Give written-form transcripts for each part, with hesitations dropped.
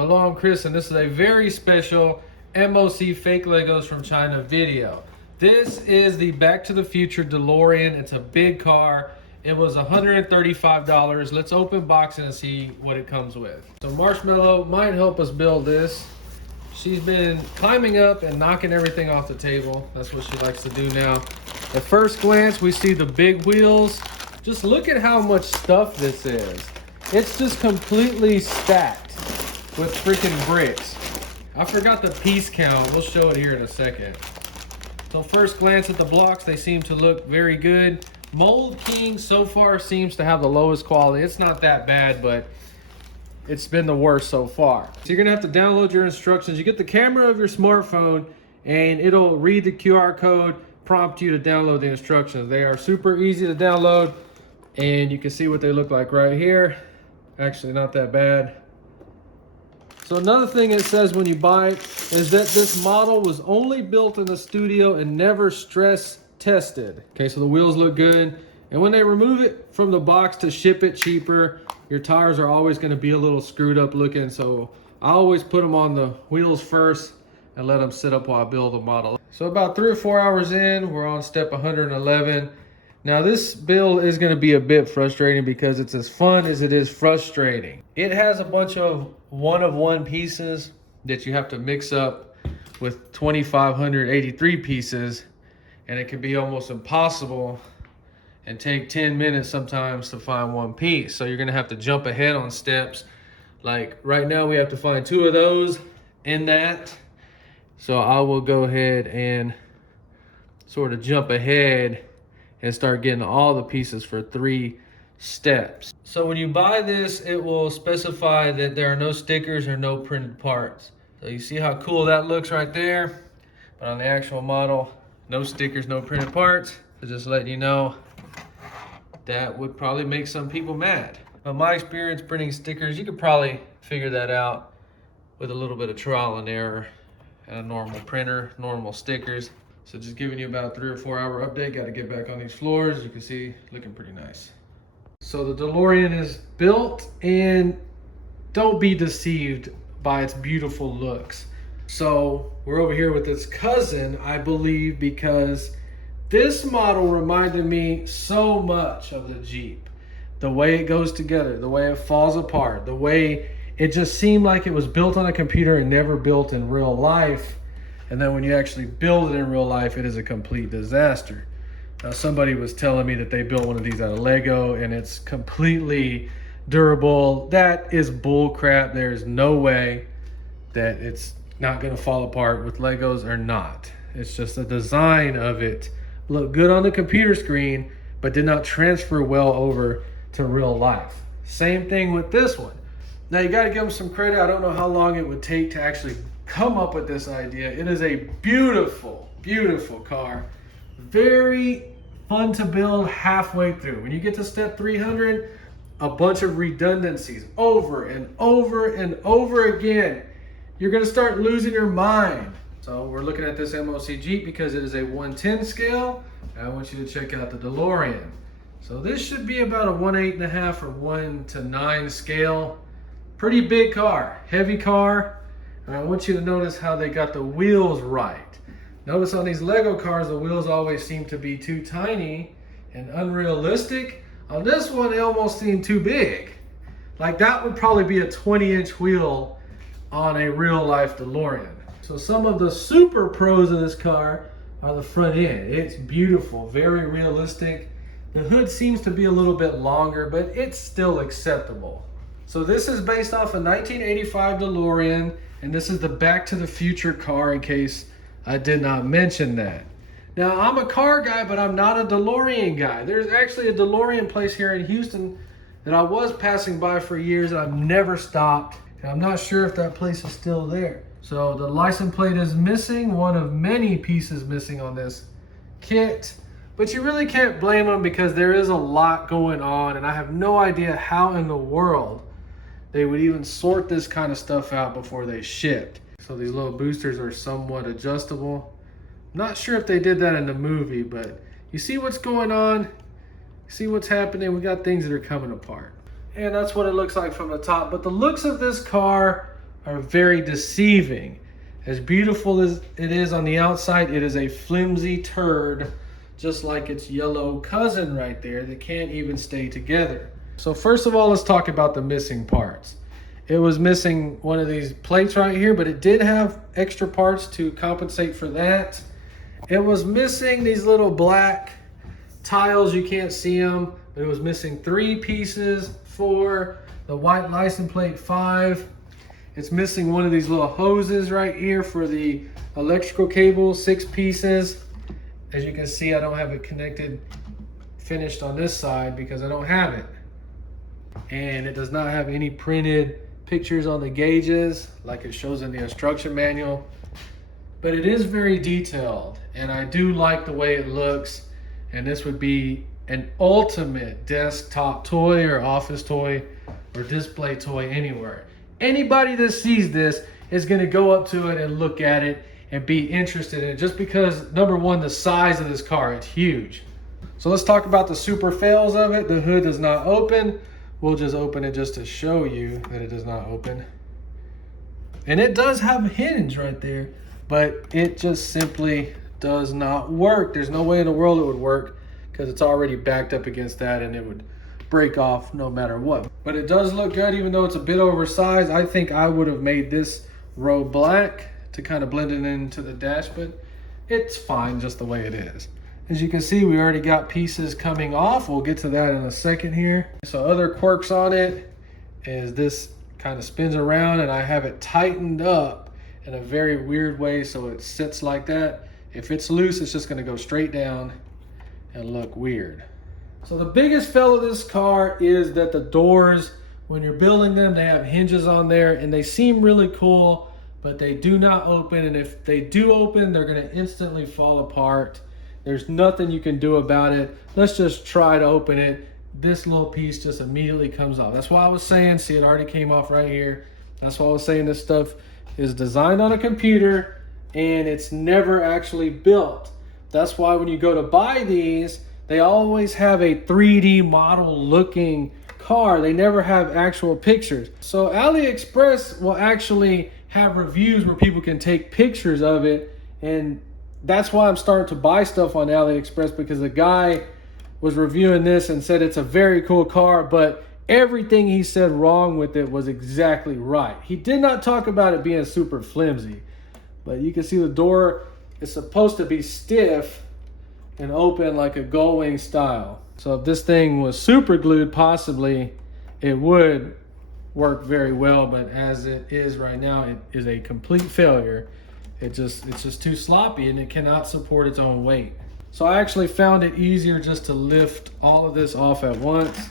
Well, hello, I'm Chris, and this is a very special MOC Fake Legos from China video. This is the Back to the Future DeLorean. It's a big car. It was $135. Let's open box it and see what it comes with. So Marshmallow might help us build this. She's been climbing up and knocking everything off the table. That's what she likes to do now. At first glance, we see the big wheels. Just look at how much stuff this is. It's just completely stacked with freaking bricks. I forgot the piece count. We'll show it here in a second. So first glance at the blocks, they seem to look very good. Mold King so far seems to have the lowest quality. It's not that bad, but it's been the worst so far. So you're gonna have to download your instructions. You get the camera of your smartphone and it'll read the QR code, prompt you to download the instructions. They are super easy to download and you can see what they look like right here. Actually, not that bad. So another thing it says when you buy it is that this model was only built in the studio and never stress tested. Okay, so the wheels look good. And when they remove it from the box to ship it cheaper, your tires are always gonna be a little screwed up looking. So I always put them on the wheels first and let them sit up while I build the model. So about 3 or 4 hours in, we're on step 111. Now this build is going to be a bit frustrating because it's as fun as it is frustrating. It has a bunch of one-of-one pieces that you have to mix up with 2,583 pieces, and it can be almost impossible and take 10 minutes sometimes to find one piece. So you're going to have to jump ahead on steps. Like right now we have to find 2 of those in that. So I will go ahead and sort of jump ahead and start getting all the pieces for 3 steps. So when you buy this, it will specify that there are no stickers or no printed parts. So you see how cool that looks right there? But on the actual model, no stickers, no printed parts. So just letting you know, that would probably make some people mad. But my experience printing stickers, you could probably figure that out with a little bit of trial and error and a normal printer, normal stickers. So just giving you about a 3 or 4 hour update. Got to get back on these floors. As you can see, looking pretty nice. So the DeLorean is built, and don't be deceived by its beautiful looks. So we're over here with its cousin, I believe, because this model reminded me so much of the Jeep. The way it goes together, the way it falls apart, the way it just seemed like it was built on a computer and never built in real life. And then when you actually build it in real life, it is a complete disaster. Now, somebody was telling me that they built one of these out of Lego and it's completely durable. That is bull crap. There's no way that it's not gonna fall apart with Legos or not. It's just the design of it looked good on the computer screen, but did not transfer well over to real life. Same thing with this one. Now you gotta give them some credit. I don't know how long it would take to actually come up with this idea. It is a beautiful, beautiful car. Very fun to build halfway through. When you get to step 300, a bunch of redundancies over and over and over again. You're gonna start losing your mind. So we're looking at this MOC Jeep because it is a 110 scale. And I want you to check out the DeLorean. So this should be about a 1.8.5 or 1:9 scale. Pretty big car, heavy car. And I want you to notice how they got the wheels right. Notice on these Lego cars, the wheels always seem to be too tiny and unrealistic. On this one, they almost seem too big. Like that would probably be a 20-inch wheel on a real life DeLorean. So some of the super pros of this car are the front end. It's beautiful, very realistic. The hood seems to be a little bit longer, but it's still acceptable. So this is based off a 1985 DeLorean, and this is the Back to the Future car in case I did not mention that. Now I'm a car guy, but I'm not a DeLorean guy. There's actually a DeLorean place here in Houston that I was passing by for years and I've never stopped. And I'm not sure if that place is still there. So the license plate is missing, one of many pieces missing on this kit. But you really can't blame them because there is a lot going on and I have no idea how in the world they would even sort this kind of stuff out before they shipped. So these little boosters are somewhat adjustable. Not sure if they did that in the movie, but you see what's going on, see what's happening. We got things that are coming apart. And that's what it looks like from the top. But the looks of this car are very deceiving. As beautiful as it is on the outside, it is a flimsy turd, just like its yellow cousin right there that can't even stay together. So first of all, let's talk about the missing parts. It was missing one of these plates right here, but it did have extra parts to compensate for that. It was missing these little black tiles, you can't see them, but it was missing 3 pieces for the white license plate 5. It's missing one of these little hoses right here for the electrical cable, 6 pieces. As you can see, I don't have it connected, finished on this side because I don't have it. And it does not have any printed pictures on the gauges like it shows in the instruction manual. But it is very detailed, and I do like the way it looks. And this would be an ultimate desktop toy or office toy or display toy anywhere. Anybody that sees this is going to go up to it and look at it and be interested in it, just because, number one, the size of this car, it's huge. So let's talk about the super fails of it. The hood does not open. We'll just open it just to show you that it does not open. And it does have a hinge right there, but it just simply does not work. There's no way in the world it would work because it's already backed up against that and it would break off no matter what. But it does look good, even though it's a bit oversized. I think I would have made this row black to kind of blend it into the dash, but it's fine just the way it is. As you can see, we already got pieces coming off. We'll get to that in a second here. So other quirks on it is this kind of spins around, and I have it tightened up in a very weird way so it sits like that. If it's loose, it's just gonna go straight down and look weird. So the biggest fail of this car is that the doors, when you're building them, they have hinges on there and they seem really cool, but they do not open. And if they do open, they're gonna instantly fall apart. There's nothing you can do about it. Let's just try to open it. This little piece just immediately comes off. That's why I was saying, see, it already came off right here. That's why I was saying this stuff is designed on a computer and it's never actually built. That's why when you go to buy these, they always have a 3D model looking car. They never have actual pictures. So AliExpress will actually have reviews where people can take pictures of it, and that's why I'm starting to buy stuff on AliExpress, because the guy was reviewing this and said it's a very cool car, but everything he said wrong with it was exactly right. He did not talk about it being super flimsy, but you can see the door is supposed to be stiff and open like a gull-wing style. So if this thing was super glued, possibly it would work very well, but as it is right now, it is a complete failure. It's just too sloppy and it cannot support its own weight. So I actually found it easier just to lift all of this off at once.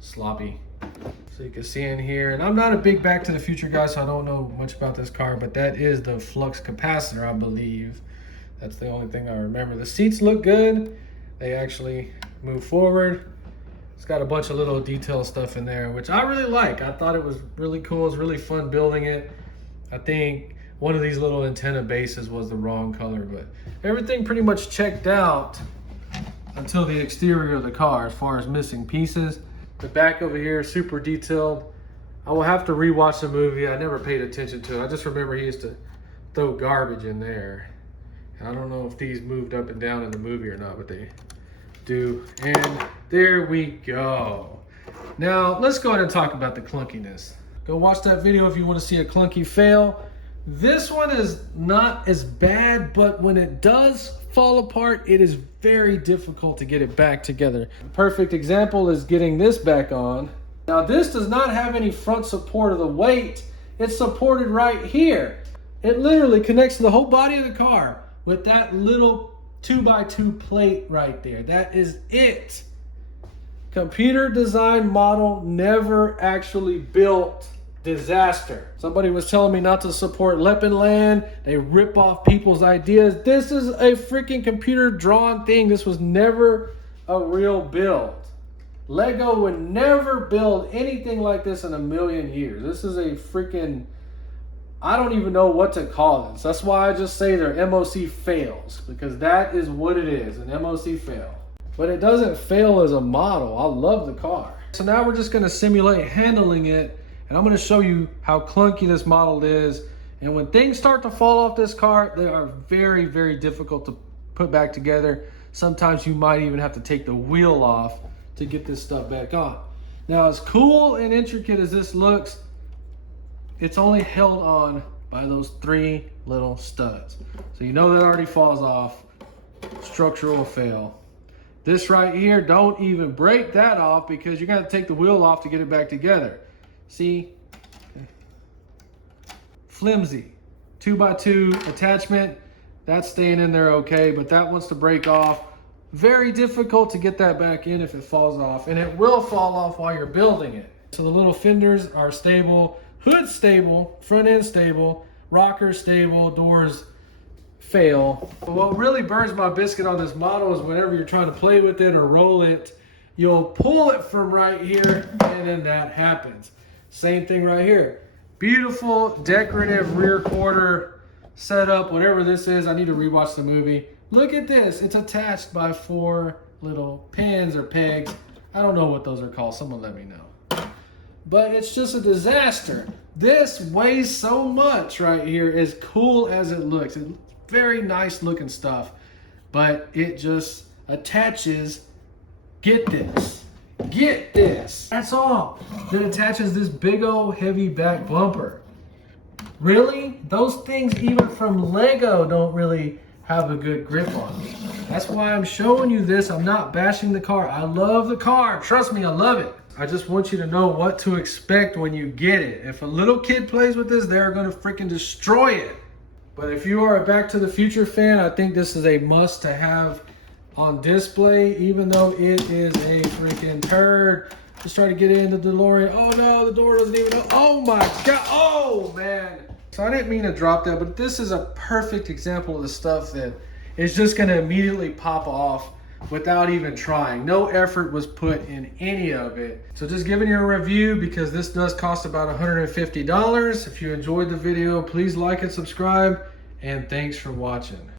Sloppy. So you can see in here, and I'm not a big Back to the Future guy, so I don't know much about this car, but that is the flux capacitor, I believe. That's the only thing I remember. The seats look good. They actually move forward. It's got a bunch of little detail stuff in there, which I really like. I thought it was really cool. It was really fun building it. I think one of these little antenna bases was the wrong color, but everything pretty much checked out until the exterior of the car as far as missing pieces. The back over here, super detailed. I will have to rewatch the movie. I never paid attention to it. I just remember he used to throw garbage in there. And I don't know if these moved up and down in the movie or not, but they do. And there we go. Now, let's go ahead and talk about the clunkiness. Go watch that video if you want to see a clunky fail. This one is not as bad, but when it does fall apart, it is very difficult to get it back together. A perfect example is getting this back on. Now, this does not have any front support of the weight. It's supported right here. It literally connects to the whole body of the car with that little 2x2 plate right there. That is it. Computer design model, never actually built. Disaster. Somebody was telling me not to support Land. They rip off people's ideas. This is a freaking computer drawn thing. This was never a real build. Lego would never build anything like this in a million years. This is a freaking, I don't even know what to call this. That's why I just say they're MOC fails, because that is what it is, an MOC fail. But it doesn't fail as a model. I love the car. So now we're just gonna simulate handling it, and I'm gonna show you how clunky this model is. And when things start to fall off this car, they are very, very difficult to put back together. Sometimes you might even have to take the wheel off to get this stuff back on. Now, as cool and intricate as this looks, it's only held on by those 3 little studs. So you know that already falls off. Structural fail. This right here, don't even break that off because you're gonna take the wheel off to get it back together. See? Flimsy. 2x2 attachment, that's staying in there okay, but that wants to break off. Very difficult to get that back in if it falls off, and it will fall off while you're building it. So the little fenders are stable, hood stable, front end stable, rocker stable, doors fail. But what really burns my biscuit on this model is whenever you're trying to play with it or roll it, you'll pull it from right here and then that happens. Same thing right here. Beautiful decorative rear quarter setup, whatever this is. I need to rewatch the movie. Look at this, it's attached by 4 little pins or pegs. I don't know what those are called, someone let me know. But it's just a disaster. This weighs so much right here, as cool as it looks. It's very nice looking stuff, but it just attaches, get this, that's all. It attaches this big old heavy back bumper. Really? Those things even from Lego don't really have a good grip on them. That's why I'm showing you this. I'm not bashing the car. I love the car. Trust me, I love it. I just want you to know what to expect when you get it. If a little kid plays with this, they're gonna freaking destroy it. But if you are a Back to the Future fan, I think this is a must to have on display, even though it is a freaking turd. Just try to get in the DeLorean. Oh no, the door doesn't even open. Oh my God, oh man. So I didn't mean to drop that, but this is a perfect example of the stuff that is just gonna immediately pop off without even trying. No effort was put in any of it. So just giving you a review because this does cost about $150. If you enjoyed the video, please like and subscribe, and thanks for watching.